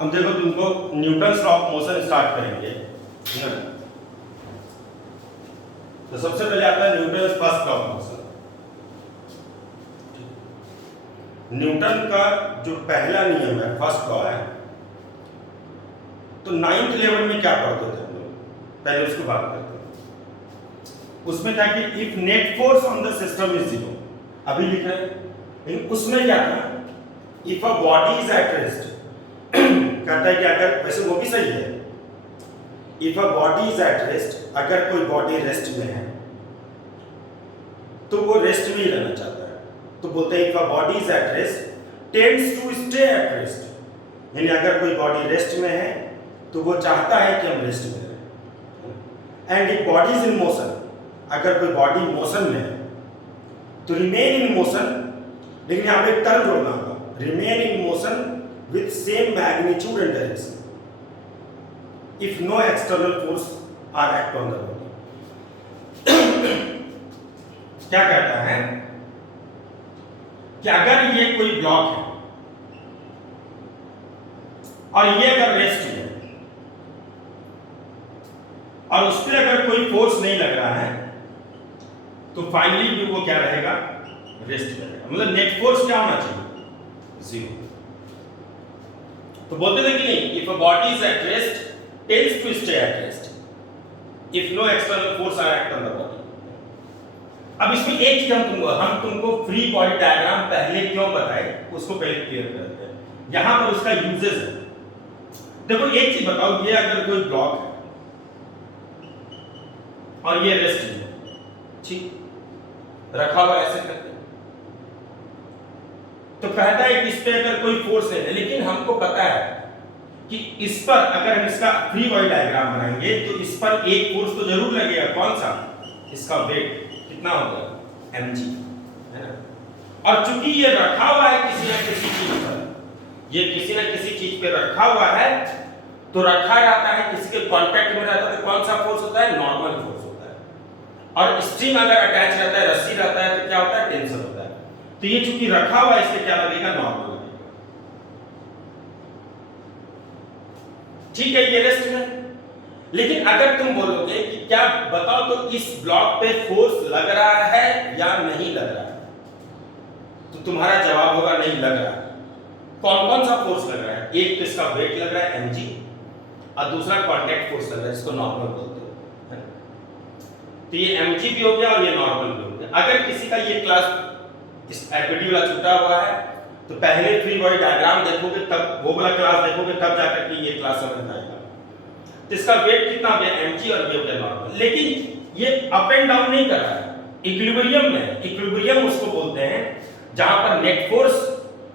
अब देखो तुमको Newton law of motion start करेंगे है ना। तो सबसे पहले आता है Newton first law of motion. Newton का जो पहला नियम है, फर्स्ट लॉ है, तो 9th लेवल में क्या पढ़ते थे हम लोग, पहले उसको बात करते हैं। उसमें था कि if net force on the system is zero, अभी लिख रहे हैं, लेकिन उसमें क्या था, if a body is at rest, कहता है कि अगर, वैसे वो भी सही है, if a body is at rest, अगर कोई बॉडी रेस्ट में है तो वो रेस्ट में ही रहना चाहता है, तो बोलते हैं if a body is at rest tends to stay at rest, यानी अगर कोई बॉडी रेस्ट में है तो वो चाहता है कि हम रेस्ट में रहें। And if body is in motion, अगर कोई बॉडी मोशन में है तो रिमेन इन मोशन, लेकिन यहाँ पे एक टर्म जोड़ना होगा, remain in motion with same magnitude and direction if no external force are act on the body. क्या कहता है कि अगर ये कोई ब्लॉक है और ये अगर रेस्ट में और उस पर अगर कोई फोर्स नहीं लग रहा है तो फाइनली भी वो क्या रहेगा, रेस्ट में रहेगा। मतलब नेट फोर्स क्या होना चाहिए, जीरो। तो बोलते थे कि नहीं, if a body is at rest tends to stay at rest if no external force are act on the body. अब इसमें एक चीज हम तुमको फ्री बॉडी डायग्राम पहले क्यों बताए उसको पहले क्लियर करते हैं। यहां पर उसका यूजेस है। देखो एक चीज बताओ, ये अगर कोई ब्लॉक है और ये रेस्ट में, ठीक रखा हुआ ऐसे करके, तो कहता है कि इस पे अगर कोई फोर्स नहीं है, लेकिन हमको पता है कि इस पर अगर हम इसका फ्री बॉडी डायग्राम बनाएंगे तो इस पर एक फोर्स तो जरूर लगेगा। कौन सा, इसका वेट कितना होगा, mg, है ना। और चूंकि ये रखा हुआ है किसी न किसी चीज पर, ये किसी न किसी चीज पे रखा हुआ है, तो रखा रहता है, किसी के कांटेक्ट में रहता है, तो कौन सा फोर्स होता है, नॉर्मल फोर्स होता है। और स्ट्रिंग अगर अटैच रहता है, रस्सी रहता है, तो क्या होता है, टेंशन होता है। तो ये चूंकि रखा हुआ है, इससे क्या लगेगा, नॉर्मल लगेगा। ठीक है, ये रेस्ट में। लेकिन अगर तुम बोलोगे कि क्या बताओ तो इस ब्लॉक पे फोर्स लग रहा है या नहीं लग रहा है, तो तुम्हारा जवाब होगा नहीं लग रहा है। कौन कौन सा फोर्स लग रहा है, एक तो इसका वेट लग रहा है mg, और दूसरा कांटेक्ट फोर्स लग रहा है, जिसको नॉर्मल बोलते हैं। तो ये mg भी हो गया और ये नॉर्मल भी हो गया। अगर किसी का ये क्लास इस एपिटी वाला छूटा हुआ है तो पहले फ्री बॉडी डायग्राम देखोगे, तब वो वाला क्लास देखोगे, तब जाकर के ये क्लास समझ में आएगा। तो इसका वेट कितना हो गया, mg, और ये हो गया नॉर्मल। लेकिन ये अप एंड डाउन नहीं कर रहा है, इक्विलिब्रियम में। इक्विलिब्रियम उसको बोलते हैं जहां पर नेट फोर्स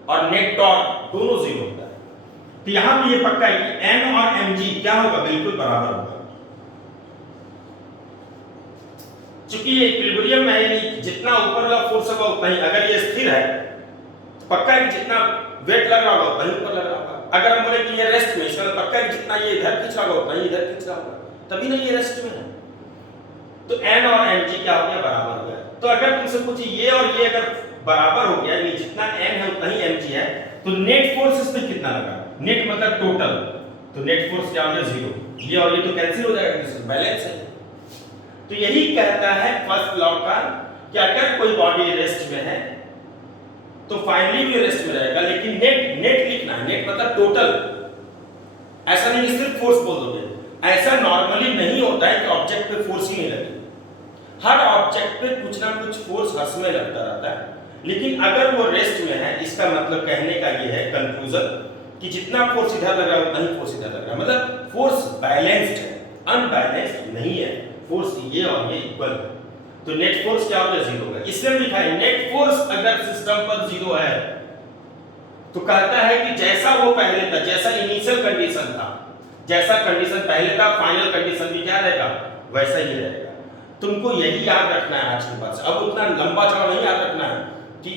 और नेट टॉर्क दोनों जीरो होता है। तो यहां भी ये पक्का है कि n और mg क्या होगा, बिल्कुल बराबर होगा। चूंकि ये इक्विलिब्रियम में है, यानी जितना ऊपर वाला फोर्स होगा उतना ही, अगर ये स्थिर है तो पक्का है कि जितना वेट लग रहा होगा उतना ही ऊपर लग रहा होगा। अगर हम बोले कि ये रेस्ट में, इसका पक्का है कि जितना ये इधर खींच रहा होगा उतना ही इधर खींच रहा होगा, तभी ना ये रेस्ट में है। तो n और mg क्या हो गया, बराबर हो गया। तो अगर तुमसे पूछे ये और ये अगर बराबर हो गया, यानी जितना n है उतना ही mg है, तो नेट फोर्स इस पे कितना लगा, नेट मतलब टोटल, तो नेट फोर्स क्या हो गया, जीरो। ये और ये तो कैंसिल हो जाएगा, बैलेंस है। तो यही कहता है फर्स्ट लॉ का कि अगर कोई बॉडी रेस्ट में है तो फाइनली भी रेस्ट में रहेगा, लेकिन नेट लिखना है, नेट मतलब टोटल। ऐसा नहीं सिर्फ फोर्स बोल दोगे, ऐसा नॉर्मली नहीं होता है कि ऑब्जेक्ट पे फोर्स ही नहीं लगे। हर ऑब्जेक्ट पे कुछ ना कुछ फोर्स हर समय लगता रहता है, लेकिन अगर वो रेस्ट में है, इसका मतलब कहने का ये है कंक्लूजन कि जितना फोर्स इधर लग रहा है उतना ही फोर्स इधर लग रहा है। मतलब फोर्स बैलेंस्ड है, अनबैलेंस्ड नहीं है। फोर्स ये और ये इक्वल है, तो नेट फोर्स क्या होगा, जीरो होगा। इसलिए लिखा है नेट फोर्स अगर सिस्टम पर जीरो है तो कहता है कि जैसा वो पहले था, जैसा इनिशियल कंडीशन था, जैसा कंडीशन पहले था, फाइनल कंडीशन भी क्या रहेगा, वैसा ही रहेगा। तुमको यही याद रखना है आज के बाद से। अब उतना लंबा चौड़ा नहीं याद रखना है कि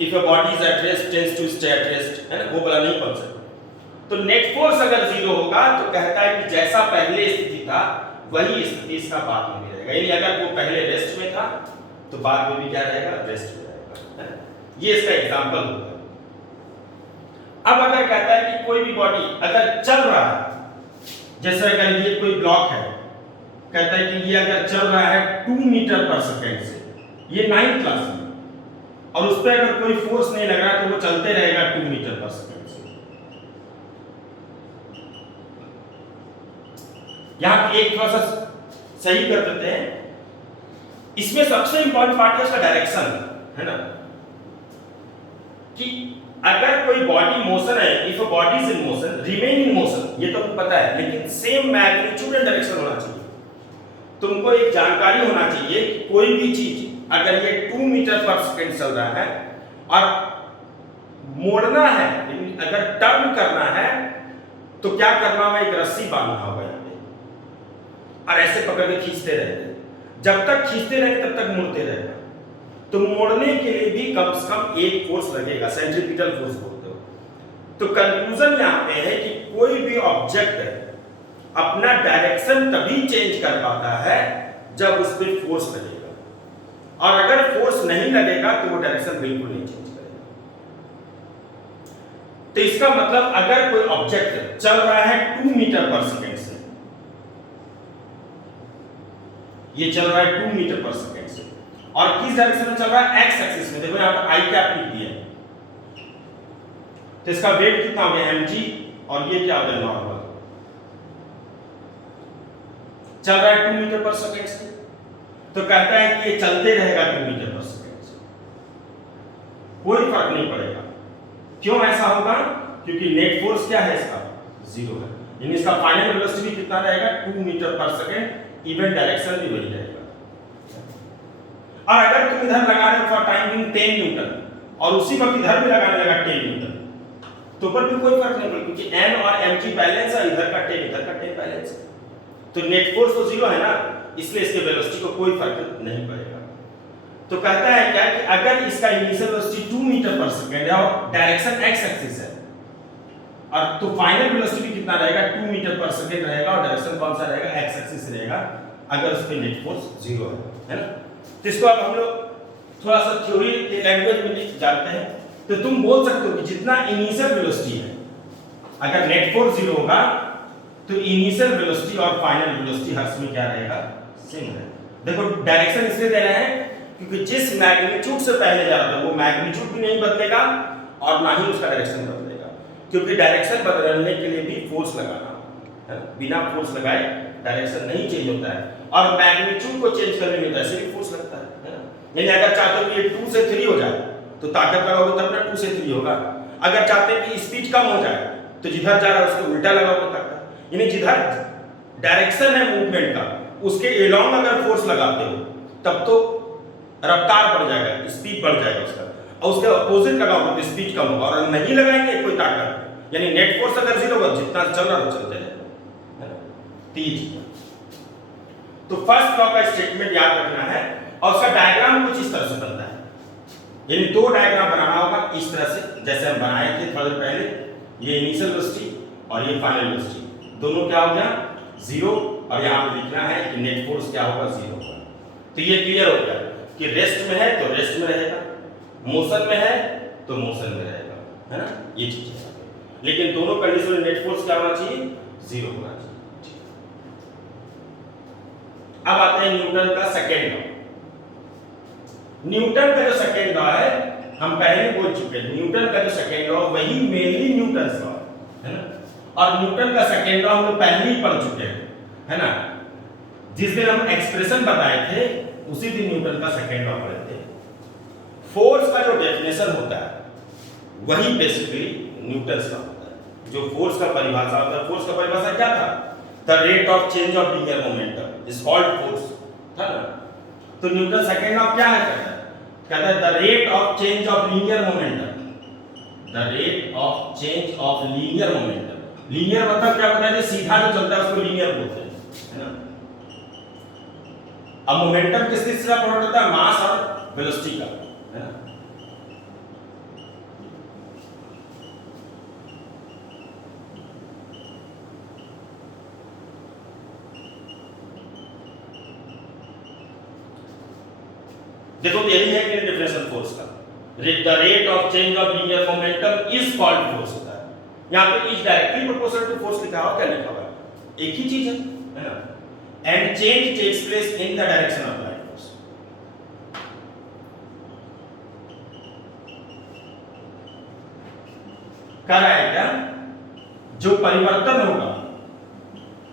if a body is at rest tends to stay at rest, है ना, वो वाला नहीं कॉन्सेप्ट। तो नेट फोर्स अगर जीरो होगा तो कहता है कि जैसा पहले स्थिति था वही स्थिति इसका बाद में भी रहेगा। यानी अगर वो पहले रेस्ट में था तो बाद में भी क्या रहेगा, रेस्ट में रहेगा। ये इसका एग्जांपल होगा। अब अगर कहता है कि कोई भी बॉडी अगर चल रहा है, जैसे अगर ये कोई ब्लॉक है, कहता है कि ये अगर चल रहा है 2 मीटर पर सेकेंड से, ये 9th क्लास में, और उस पर अगर कोई फोर्स नहीं लग रहा तो वो चलते रहेगा 2 मीटर पर सेकेंड से। यहां एक थोड़ा सा सही कर देते हैं, इसमें सबसे इंपॉर्टेंट पार्ट है उसका डायरेक्शन, है ना, कि अगर कोई बॉडी मोशन है, if a body is in motion remain in motion, ये तो पता है, लेकिन सेम मैग्नीट्यूड एंड डायरेक्शन होना चाहिए। तुमको एक जानकारी होना चाहिए कि कोई भी चीज अगर ये 2 मीटर पर सेकेंड चल रहा है और मोड़ना है, अगर टर्न करना है तो क्या करना होगा, एक रस्सी बांधना होगा यहाँ पे और ऐसे पकड़ के खींचते रहेंगे, जब तक खींचते रहेंगे तब तक मुड़ते रहेगा। तो मोड़ने के लिए भी कम से कम एक फोर्स लगेगा, सेंट्रीपिटल फोर्स बोलते हो। तो कंक्लूजन यहाँ पे है कि कोई भी ऑब्जेक्ट अपना डायरेक्शन तभी चेंज कर पाता है जब उस पर फोर्स लगेगा, और अगर फोर्स नहीं लगेगा तो वो डायरेक्शन बिल्कुल नहीं चेंज करेगा। तो इसका मतलब अगर कोई ऑब्जेक्ट चल रहा है 2 मीटर पर सेकेंड से, ये चल रहा है 2 मीटर पर सेकेंड से, और किस डायरेक्शन में चल रहा है, एक्स एक्सिस में। देखो यहां पर आई कैप लिख दिया, तो इसका वेट कितना हो गया mg, और ये क्या हो गया नॉर्मल, चल रहा है 2 मीटर पर सेकेंड से, तो कहता है कि ये चलते रहेगा 2 मीटर पर सेकेंड से, कोई फर्क नहीं पड़ेगा। क्यों ऐसा होगा, क्योंकि नेट फोर्स क्या है इसका, 0 है, यानी इसका फाइनल वेलोसिटी कितना रहेगा, 2 मीटर पर सेकेंड, इवन डायरेक्शन भी वही रहेगा। और अगर तुम इधर लगा रहे हो फॉर टाइम बिंग 10 न्यूटन और उसी वक्त इधर भी लगाने लगा 10 न्यूटन, तो पर भी कोई फर्क नहीं पड़ेगा, क्योंकि n और mg बैलेंस है, इधर का 10 इधर का 10 बैलेंस है, तो नेट फोर्स तो 0 है ना, इसलिए इसके वेलोसिटी को कोई फर्क नहीं पड़ेगा। तो कहता है क्या कि अगर इसका इनिशियल वेलोसिटी 2 मीटर पर सेकंड है और डायरेक्शन x एक्सिस है, और तो फाइनल वेलोसिटी कितना रहेगा, 2 मीटर पर सेकंड रहेगा, और डायरेक्शन कौन सा रहेगा, x एक्सिस रहेगा, अगर उस पे नेट फोर्स 0 है ना। तो इसको अब हम लोग थोड़ा सा थ्योरी के लैंग्वेज में जानते हैं। तो तुम बोल सकते हो कि जितना इनिशियल वेलोसिटी है, अगर नेट फोर्स 0 होगा तो इनिशियल वेलोसिटी और फाइनल वेलोसिटी हर समय क्या रहेगा, सेम रहेगा। देखो डायरेक्शन इसलिए दे रहे हैं क्योंकि जिस मैग्नीट्यूड से पहले जा रहा था वो मैग्नीट्यूड भी नहीं बदलेगा और ना ही उसका डायरेक्शन बदलेगा, क्योंकि डायरेक्शन बदलने के लिए भी फोर्स लगाना है, बिना फोर्स लगाए डायरेक्शन नहीं चेंज होता है, और मैग्नीट्यूड को चेंज करने में ऐसे भी फोर्स लगता है ना। यानी अगर चाहते हो कि ये 2 से 3 हो जाए तो ताकत लगाओगे तब ना 2 से 3 होगा, अगर चाहते हैं कि स्पीड कम हो जाए तो जिधर जा रहा है उसको उल्टा लगाओगे ताकत, यानी जिधर डायरेक्शन है मूवमेंट का उसके एलोंग अगर फोर्स लगाते हो तब तो रफ्तार बढ़ जाएगा, स्पीड बढ़ जाएगा उसका, और उसके अपोजिट लगाओगे तो स्पीड कम होगा, और नहीं लगाएंगे कोई ताकत, यानी नेट फोर्स अगर 0 होगा जितना चल रहा है चलते रहेगा, है ना। तो फर्स्ट लॉ का स्टेटमेंट याद रखना है, और उसका डायग्राम कुछ इस तरह से बनता है, यानी 2 डायग्राम बनाना होगा इस तरह से, जैसे हम बनाए थे थोड़ी देर पहले, ये इनिशियल वेलोसिटी और ये फाइनल वेलोसिटी, दोनों क्या हो गया 0, और यहाँ पे लिखना है कि नेट फोर्स क्या होगा, 0 होगा। तो ये क्लियर हो गया कि रेस्ट में है तो रेस्ट में रहेगा, मोशन में है तो मोशन में रहेगा, है ना, ये चीज है। लेकिन दोनों कंडीशन में नेट फोर्स क्या होना चाहिए, 0 होना चाहिए। अब आता है न्यूटन का सेकेंड लॉ। न्यूटन का जो सेकेंड लॉ है हम पहले बोल चुके हैं, न्यूटन का जो सेकेंड लॉ वही मेनली न्यूटन लॉ है ना, और न्यूटन का सेकेंड लॉ हम लोग पहले ही पढ़ चुके हैं, है ना। जिस दिन हम एक्सप्रेशन बताए थे उसी दिन न्यूटन का सेकेंड लॉ पढ़े थे। फोर्स का जो डेफिनेशन होता है वही बेसिकली न्यूटन का होता है। जो फोर्स का परिभाषा होता है, फोर्स का परिभाषा क्या था, the rate of change of linear momentum is called force, था ना। तो न्यूटन सेकेंड लॉ क्या है, कहता है the rate of change of linear momentum, the rate of change of linear momentum. Linear मतलब क्या बताया, सीधा जो चलता है उसको लीनियर बोलते हैं, है ना। अब मोमेंटम किस चीज का प्रोडक्ट होता है, मास और वेलोसिटी का, है ना। देखो यही है कि डेफिनेशन फोर्स का, the rate of change of linear momentum is called force होता है। यहाँ पे is directly proportional to force लिखा हुआ, क्या लिखा हुआ है? एक ही चीज है ना? And change takes place in the direction of light force. कह रहा है क्या, जो परिवर्तन होगा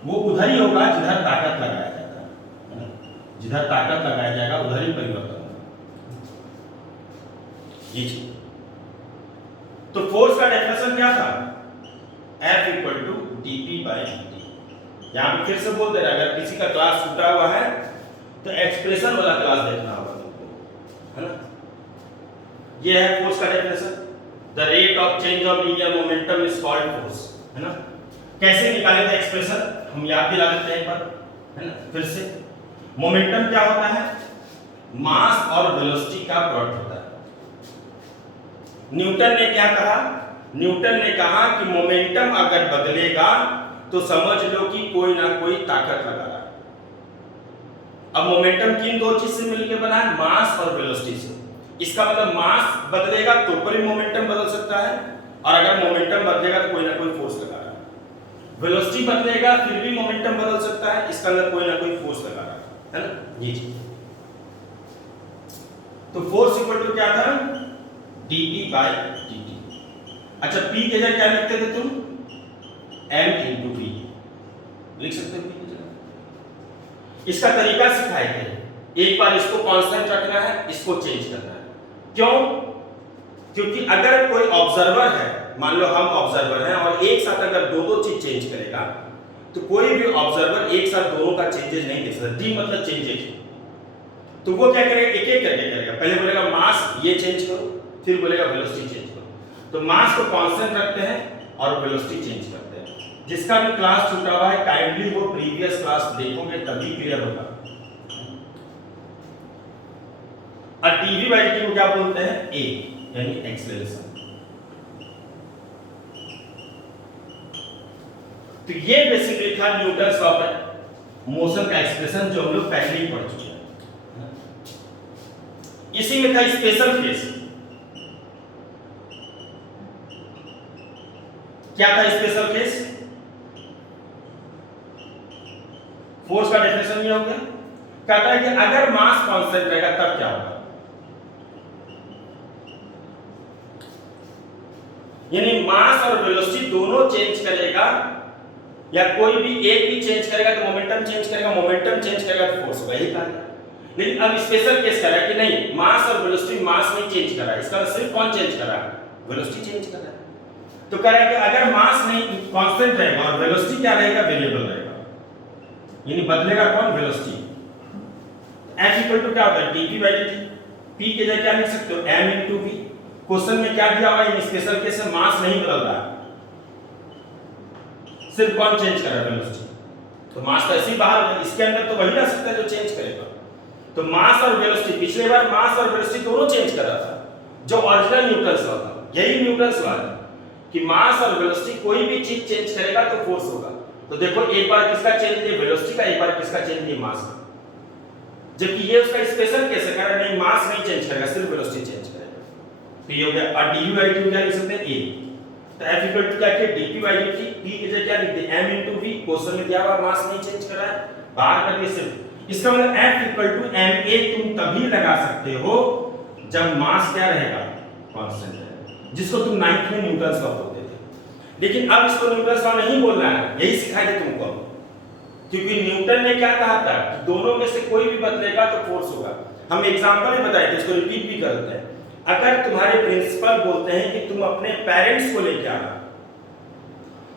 वो उधर ही होगा जिधर ताकत लगाया जाता है, जिधर ताकत लगाया जाएगा उधर ही परिवर्तन होगा। ये तो फोर्स का डेफिनेशन क्या था? F equal to dP by dt। यहां पे फिर से बोल दे रहा है, अगर किसी का क्लास छूटा हुआ है तो एक्सप्रेशन वाला क्लास देखना होगा तुमको, है ना? ये है फोर्स का definition. The rate of change of linear momentum is called force, है ना? कैसे निकाले थे एक्सप्रेशन, हम याद दिला देते हैं एक बार, है ना? फिर से मोमेंटम क्या होता है? मास और वेलोसिटी का प्रोडक्ट होता है। न्यूटन ने क्या कहा? न्यूटन ने कहा कि मोमेंटम अगर बदलेगा तो समझ लो कि कोई ना कोई ताकत लगा रहा है। अब मोमेंटम किन दो चीज से मिलकर बना है? मास और वेलोसिटी से। इसका मतलब मास बदलेगा तो पर भी मोमेंटम बदल सकता है, और अगर मोमेंटम बदलेगा तो कोई ना कोई फोर्स लगा रहा है। वेलोसिटी बदलेगा फिर भी मोमेंटम बदल सकता है, इसका मतलब कोई ना कोई फोर्स लगा रहा है ना? ये चीज। तो फोर्स इक्वल टू क्या था? dP by dt। अच्छा, P के जगह क्या लिखते थे तुम? M इंटू V लिख सकते हो P की जगह। इसका तरीका सिखाए थे। एक बार इसको कांस्टेंट रखना है, इसको चेंज करना है। क्यों? क्योंकि अगर कोई ऑब्जर्वर है, मान लो हम ऑब्जर्वर हैं, और एक साथ अगर दो चीज चेंज करेगा तो कोई भी ऑब्जर्वर एक साथ दोनों का चेंजेस नहीं देख सकता। डी मतलब चेंजेस। तो वो क्या करेगा? एक एक करके करेगा। पहले बोलेगा मास ये चेंज करो, फिर बोलेगा वेलोसिटी चेंज करो। तो मास को कांस्टेंट रखते हैं और वेलोसिटी चेंज करते हैं। जिसका भी क्लास छूटा हुआ है काइंडली वो प्रीवियस क्लास देखोगे तभी क्लियर होगा। और dV बाई dt को क्या बोलते हैं? A यानी एक्सेलरेशन। तो ये बेसिकली था न्यूटन्स लॉ ऑफ मोशन का एक्सप्रेशन, जो हम लोग पहले ही पढ़ चुके हैं। इसी में था स्पेशल केस। क्या था स्पेशल केस? फोर्स का डेफिनेशन ये हो गया। कहता है कि अगर मास कांस्टेंट रहेगा तब क्या होगा? यानी मास और वेलोसिटी दोनों चेंज करेगा, या कोई भी एक भी चेंज करेगा तो मोमेंटम चेंज करेगा, मोमेंटम चेंज करेगा तो फोर्स होगा। यही कहा। लेकिन अब स्पेशल केस कर रहा है कि नहीं, मास और वेलोसिटी, मास नहीं चेंज कर रहा है, इसका सिर्फ कौन चेंज कर रहा है? वेलोसिटी चेंज कर रहा है। तो कह रहा है कि अगर मास नहीं कांस्टेंट रहेगा और वेलोसिटी क्या रहेगा? वेरिएबल रहेगा, यानी बदलेगा कौन? वेलोसिटी। F इक्वल टू क्या होता है? dP by dt। P के जगह क्या लिख सकते हो? M into V। क्वेश्चन में क्या दिया हुआ है? स्पेशल केस में मास नहीं बदल रहा है, सिर्फ कौन चेंज कर रहा है? वेलोसिटी। तो मास तो ऐसे ही बाहर है, इसके अंदर तो वही रह सकता है जो चेंज करेगा। तो मास और वेलोसिटी, पिछले बार मास और वेलोसिटी दोनों चेंज कर रहा था, जो ओरिजिनल न्यूटन्स लॉ था। यही न्यूटन्स लॉ है कि मास और वेलोसिटी कोई भी चीज चेंज करेगा तो फोर्स होगा। तो देखो, एक बार किसका चेंज है? वेलोसिटी का। एक बार किसका चेंज है? मास का। जबकि ये उसका स्पेशल केस है, कह रहा है नहीं मास नहीं चेंज करेगा, सिर्फ वेलोसिटी चेंज करेगा। तो ये हो गया। और dV बाई dt क्या लिख सकते हैं? A। तो F इक्वल टू क्या है? dP by dt। P की जगह क्या लिख दे? M into V। क्वेश्चन में दिया हुआ मास नहीं चेंज कर रहा है, बाहर करके सिर्फ। इसका मतलब F इक्वल टू ma तुम तभी लगा सकते हो जब मास क्या रहेगा? कांस्टेंट रहेगा, जिसको तुम 9th में न्यूटन्स लॉ बोलते थे। लेकिन अब इसको न्यूटन्स लॉ नहीं बोलना है, यही सिखाया था तुमको। क्योंकि न्यूटन ने क्या कहा था कि दोनों में से कोई भी बदलेगा तो फोर्स होगा। हम एग्जांपल भी बताए थे, इसको रिपीट भी करते हैं। अगर तुम्हारे प्रिंसिपल बोलते हैं कि तुम अपने पेरेंट्स को लेके आना,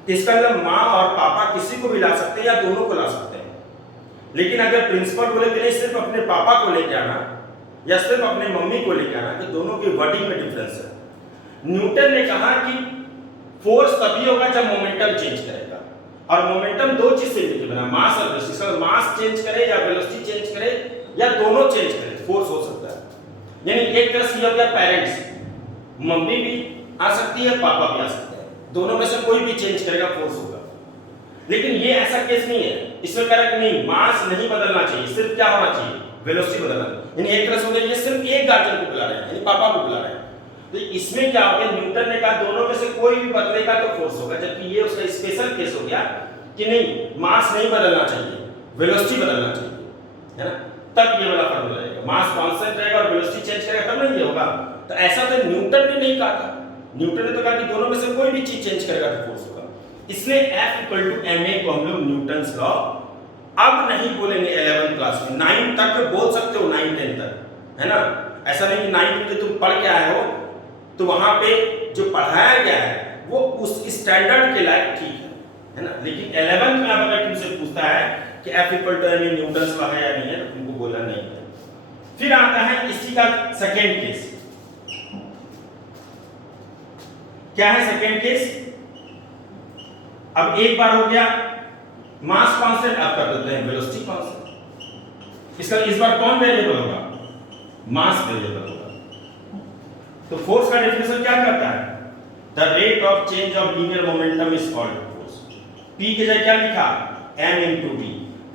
इसका मतलब माँ और पापा किसी को भी ला सकते हैं या दोनों को ला सकते हैं। लेकिन अगर प्रिंसिपल बोले कि नहीं सिर्फ अपने पापा को लेके आना या सिर्फ अपने मम्मी को लेके आना, तो दोनों की वर्डिंग में डिफरेंस है। न्यूटन ने कहा कि फोर्स तभी होगा जब मोमेंटम चेंज करेगा, और मोमेंटम दो चीज से मिलकर बना, मास और वेलोसिटी। मास चेंज करे या वेलोसिटी चेंज करे या दोनों चेंज करे, फोर्स हो सकता है। यानी एक तरह से हो गया पेरेंट्स, मम्मी भी आ सकती है, पापा भी आ सकते हैं, दोनों में से कोई भी चेंज करेगा, फोर्स होगा। लेकिन ये ऐसा केस नहीं है। इसमें कह रहा है कि नहीं, मास नहीं बदलना चाहिए, सिर्फ क्या होना चाहिए? वेलोसिटी बदलना। यानी एक तरह से ये सिर्फ एक गार्जियन को बुला रहे हैं, यानी पापा को बुला रहे हैं। तो इसमें क्या हो गया, न्यूटन ने कहा दोनों में से कोई भी बदलेगा तो फोर्स होगा, जबकि ये उसका स्पेशल केस हो गया कि नहीं, मास नहीं बदलना चाहिए, वेलोसिटी बदलना चाहिए, है ना, तब ये वाला फॉर्मूला रहेगा। मास कांस्टेंट रहेगा और वेलोसिटी चेंज करेगा तब नहीं ये होगा। तो ऐसा तो न्यूटन ने नहीं कहा था, न्यूटन ने तो कहा कि दोनों में से कोई भी चीज चेंज करेगा तो फोर्स होगा। इसलिए F = ma को हम लोग न्यूटन्स लॉ अब नहीं बोलेंगे 11th क्लास में, 9 तक बोल सकते हो, 9 10 तक, है ना। ऐसा नहीं कि 9 में तुम पढ़ के आए हो तो वहां पे जो पढ़ाया गया है वो उस स्टैंडर्ड के लायक ठीक है ना। लेकिन 11th में अगर तुमसे पूछता है कि F = ma न्यूटन्स लॉ है या नहीं है, तो तुमको बोलना नहीं है। फिर आता है इसी का सेकेंड केस। क्या है सेकेंड केस? अब एक बार हो गया मास कांस्टेंट, अब कर देते हैं वेलोसिटी कांस्टेंट। इसका इस बार कौन वेरिएबल होगा? मास वेरिएबल होगा। तो फोर्स का डेफिनेशन क्या करता है? The rate of change of linear momentum is called force. P के जगह क्या लिखा? m × v।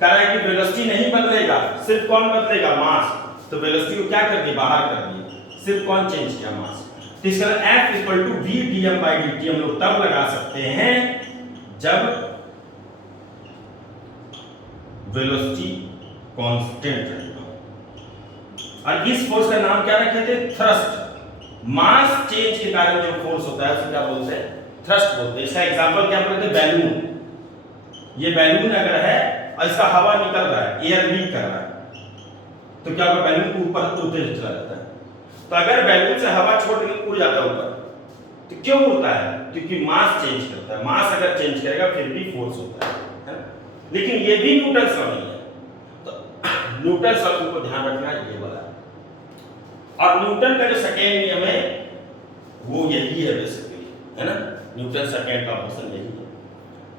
कह रहा है कि वेलोसिटी नहीं बदलेगा, सिर्फ कौन बदलेगा? मास। तो वेलोसिटी को क्या कर दिया? बाहर कर दिया, सिर्फ कौन चेंज किया? मास। तो इसका F = v dm/dt हम लोग तब लगा सकते हैं जब वेलोसिटी कांस्टेंट रहेगा। और इस फोर्स का नाम क्या रखे थे? थ्रस्ट। मास चेंज के कारण जो फोर्स होता है उसे क्या बोलते हैं? थ्रस्ट बोलते हैं। इसका एग्जांपल क्या बोलते हैं? बैलून। ये बैलून अगर है और इसका हवा निकल रहा है, एयर लीक कर रहा है, तो क्या होगा? बैलून को ऊपर उड़ते चला जाता है। तो अगर बैलून से हवा छोड़ के उड़ जाता है ऊपर, तो क्यों उड़ता है? क्योंकि मास चेंज करता है। मास अगर चेंज करेगा फिर भी फोर्स होता है ना। लेकिन ये भी न्यूटन्स लॉ नहीं है। तो न्यूटन्स लॉ को ध्यान रखना है, ये वाला। और न्यूटन का जो सेकेंड नियम है वो यही है बेसिकली, है ना। न्यूटन सेकेंड का ऑप्शन यही है।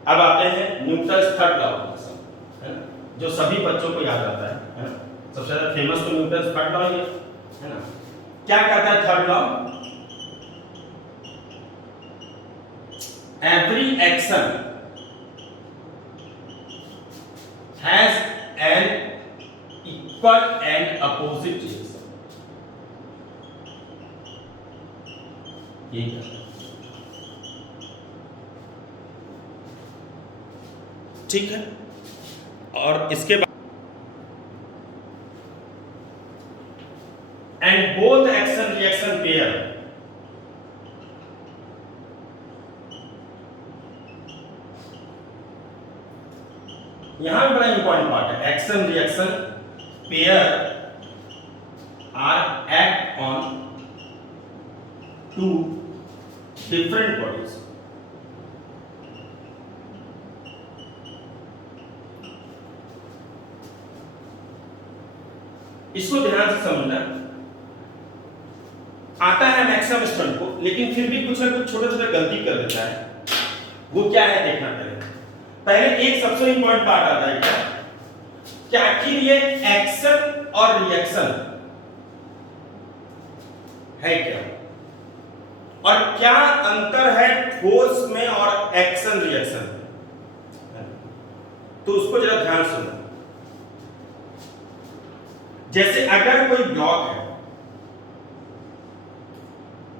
अब आते हैं Newton's third law of motion, है ना, जो सभी बच्चों को याद आता है ना। सबसे ज्यादा फेमस तो न्यूटन्स थर्ड लॉ ही है ना। क्या कहता है third law? Every action has an equal and opposite reaction। ठीक है। और इसके बाद and both action reaction pair यहां बड़ा इंपॉर्टेंट पार्ट है। Action reaction pair are act on two different bodies. इसको ध्यान से समझना। आता है मैक्सिमम स्टूडेंट को, लेकिन फिर भी कुछ ना कुछ छोटे छोटे गलती कर देता है। वो क्या है देखना पहले एक सबसे इंपॉर्टेंट पार्ट आता है क्या आखिर ये एक्शन और रिएक्शन है क्या, और क्या अंतर है फोर्स में और एक्शन रिएक्शन में। तो उसको जरा ध्यान सुनो। जैसे अगर कोई ब्लॉक है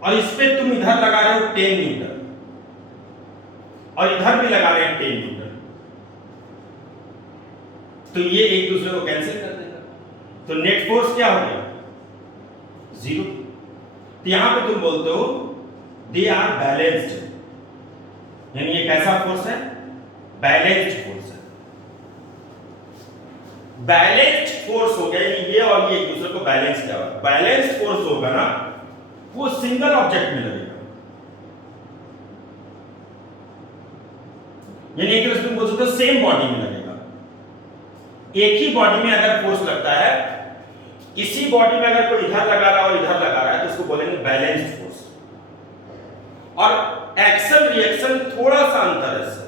और इस पे तुम इधर लगा रहे हो 10 न्यूटन और इधर भी लगा रहे हैं 10 न्यूटन, तो ये एक दूसरे को कैंसिल कर देगा। तो नेट फोर्स क्या हो गया? 0। तो यहां पे तुम बोलते हो दे आर बैलेंस्ड, यानी ये कैसा फोर्स है? बैलेंस्ड फोर्स है। बैलेंस्ड फोर्स हो गया, ये और ये एक दूसरे को बैलेंस किया हुआ। बैलेंस्ड फोर्स होगा ना, वो सिंगल ऑब्जेक्ट में लगेगा, यानी कि तुम बोल सकते हो सेम बॉडी में लगेगा। एक ही बॉडी में अगर फोर्स लगता है, इसी बॉडी में अगर कोई इधर लगा रहा है और इधर लगा रहा है, तो इसको बोलेंगे बैलेंस्ड फोर्स। और एक्शन रिएक्शन थोड़ा सा अंतर है इससे।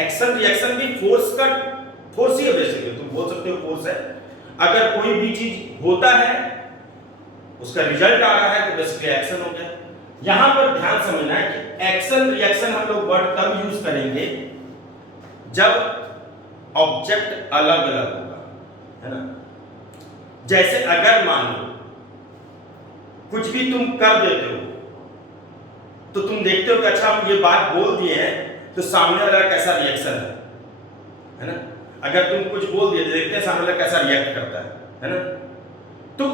एक्शन रिएक्शन भी फोर्स ही है बेसिकली, तुम बोल सकते हो फोर्स है। अगर कोई भी चीज होता है, उसका रिजल्ट आ रहा है, तो बेसिकली एक्शन हो गया। यहां पर ध्यान समझना है कि एक्शन रिएक्शन हम लोग वर्ड तब यूज करेंगे जब ऑब्जेक्ट अलग अलग होगा, है ना। जैसे अगर मान लो कुछ भी तुम कर देते हो तो तुम देखते हो कि अच्छा हम ये बात बोल दिए हैं तो सामने वाला कैसा रिएक्शन है ना। अगर तुम कुछ बोल दिए देखते हैं सामने वाला कैसा रिएक्ट करता है ना। तो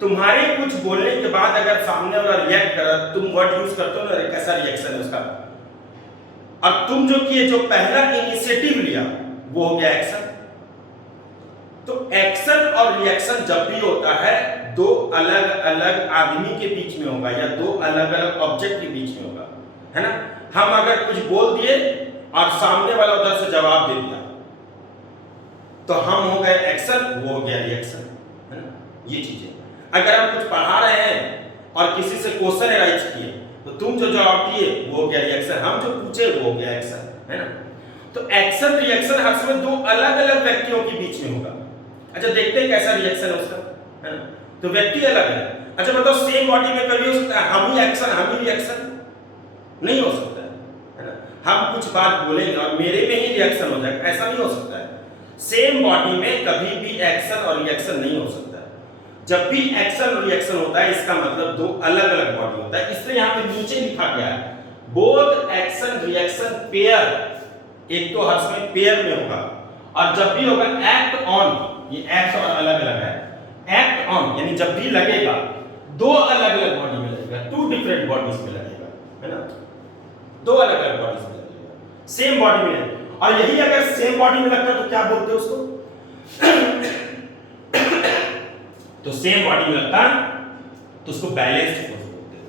तुम्हारे कुछ बोलने के बाद अगर सामने वाला रिएक्ट कर रहा तुम वर्ड यूज करते हो ना, कैसा रिएक्शन है उसका। और तुम जो किए, जो पहला इनिशिएटिव लिया वो हो गया एक्शन। तो एक्शन और रिएक्शन जब भी होता है दो अलग अलग आदमी के बीच में होगा या दो अलग अलग ऑब्जेक्ट के बीच में होगा, है ना। हम अगर कुछ बोल दिए और सामने वाला उधर से जवाब दे दिया तो हम हो गए एक्शन, वो हो गया रिएक्शन, है ना। ये चीजें अगर हम कुछ पढ़ा रहे हैं और किसी से क्वेश्चन एराइज किए तो तुम जो जवाब दिए वो हो गया रिएक्शन, हम जो पूछे वो हो गया एक्शन, है ना। तो एक्शन रिएक्शन हर समय दो अलग अलग व्यक्तियों के बीच में होगा। अच्छा देखते हैं कैसा रिएक्शन है उसका, है ना। तो व्यक्ति अलग है। अच्छा बताओ सेम बॉडी में कभी हो सकता है हम ही एक्शन हम ही रिएक्शन? नहीं हो सकता है ना। हम कुछ बात बोलेंगे और मेरे में ही रिएक्शन हो जाएगा, ऐसा नहीं हो सकता है। सेम बॉडी में कभी भी एक्शन और रिएक्शन नहीं हो सकता है। जब भी एक्शन और रिएक्शन होता है इसका मतलब दो अलग अलग बॉडी होता है। इसलिए यहाँ पे नीचे लिखा गया है बोथ एक्शन रिएक्शन पेयर, एक तो हर समय पेयर में होगा। और जब भी होगा एक्ट ऑन, ये एक्ट और अलग अलग है, एक्ट ऑन यानी जब भी लगेगा दो अलग अलग बॉडी में लगेगा, टू डिफरेंट बॉडीज में लगेगा, है ना। दो अलग अलग बॉडीज में लगेगा, सेम बॉडी में नहीं। और यही अगर सेम बॉडी में लगता तो क्या बोलते हैं उसको तो सेम बॉडी में लगता तो उसको बैलेंस्ड फोर्स बोलते हैं।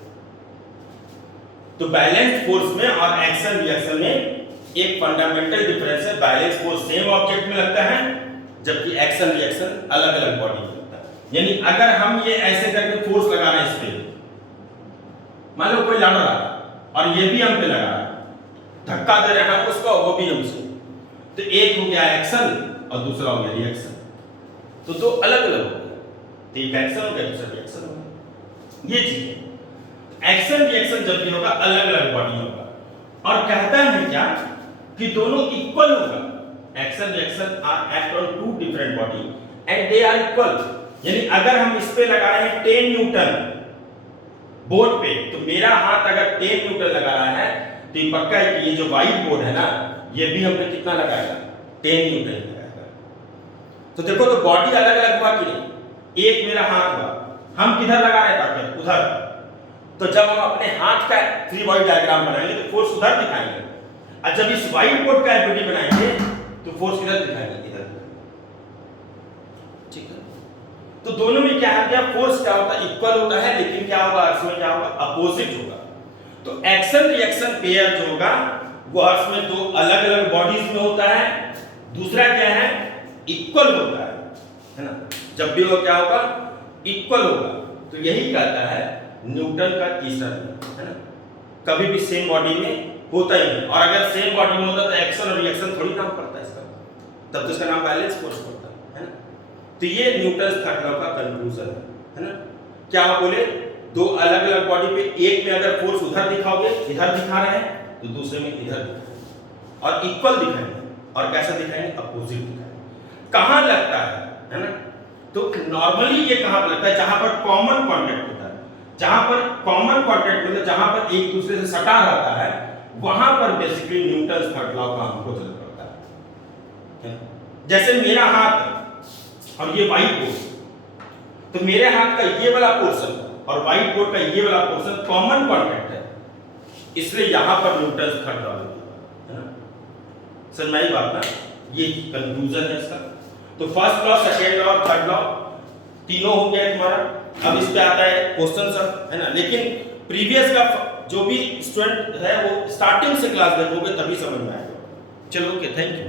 तो बैलेंस्ड फोर्स में और एक्शन रिएक्शन में एक फंडामेंटल डिफरेंस है। बैलेंस फोर्स सेम ऑब्जेक्ट में लगता है जबकि एक्शन रिएक्शन अलग अलग बॉडी में लगता है। यानी अगर हम ये ऐसे करके फोर्स लगा रहे हैं इस पे, मान लो कोई लड़ रहा है और ये भी हम पे लगा रहा है, धक्का दे रहे हैं हम उसको, वो भी हमसे, तो एक हो गया एक्शन और दूसरा हो गया रिएक्शन। तो दो अलग अलग हो गया, तो एक एक्शन हो गया दूसरा रिएक्शन हो गया। ये चीज एक्शन रिएक्शन जब भी होगा अलग अलग बॉडी में होगा। और कहता है क्या कि दोनों इक्वल होगा। Action reaction are act on two different body and they are equal. यानी अगर हम इस पे लगा रहे हैं 10 न्यूटन बोर्ड पे, तो मेरा हाथ अगर 10 न्यूटन लगा रहा है तो ये पक्का है कि ये जो व्हाइट बोर्ड है ना ये भी हमने कितना लगाएगा, 10 न्यूटन लगाएगा। तो देखो तो बॉडी अलग अलग हुआ कि नहीं। एक मेरा हाथ हुआ, हम किधर लगा रहे हैं, उधर। तो जब हम अपने हाथ का फ्री बॉडी डायग्राम बनाएंगे तो फोर्स उधर दिखाएंगे, और जब इस व्हाइट बोर्ड का एफबीडी बनाएंगे तो फोर्स किधर दिखाएंगे, इधर। ठीक है। तो दोनों में क्या है, क्या फोर्स क्या होता है, इक्वल होता है, लेकिन क्या होगा इसमें, क्या होगा, अपोजिट होगा। तो एक्शन रिएक्शन पेयर जो होगा वो अर्थ में दो अलग अलग बॉडीज में होता है। दूसरा क्या है, इक्वल होता है ना। जब भी वो क्या होगा, इक्वल होगा। तो यही कहता है न्यूटन का तीसरा नियम, है ना। कभी भी सेम बॉडी में होता ही नहीं। और अगर सेम बॉडी में होता तो एक्शन और रिएक्शन थोड़ी नाम पड़ता है इसका, तब तो इसका नाम बैलेंस फोर्स पड़ता है ना। तो ये न्यूटन थर्ड लॉ का कंक्लूजन है ना। क्या आप बोले, दो अलग अलग बॉडी पे एक में अगर फोर्स उधर दिखाओगे, इधर दिखा रहे हैं, तो दूसरे में इधर दिखाएंगे और इक्वल दिखाएंगे। और कैसा दिखाएंगे, अपोजिट दिखाएंगे। कहां लगता है ना। तो नॉर्मली ये कहां पर लगता है, जहां पर कॉमन कॉन्टैक्ट होता है, जहां पर कॉमन कॉन्टैक्ट मतलब जहां पर एक दूसरे से सटा रहता है, वहां पर बेसिकली न्यूटन थर्ड लॉ का हमको जरूरत पड़ता है। जैसे मेरा हाथ और ये व्हाइट बोर्ड, तो मेरे हाथ का ये वाला पोर्शन और व्हाइट बोर्ड का ये वाला पोर्शन कॉमन कॉन्टैक्ट है, इसलिए यहां पर न्यूटन थर्ड लॉ है ना। समझ में आई बात ना। ये कंक्लूजन है इसका। तो first law, second law, third law तीनों हो गया तुम्हारा। अब इस पे आता है क्वेश्चन सब, है ना। लेकिन प्रीवियस का जो भी स्टूडेंट है वो स्टार्टिंग से क्लास देखोगे तभी समझ में आएगा। चलो ओके, थैंक यू।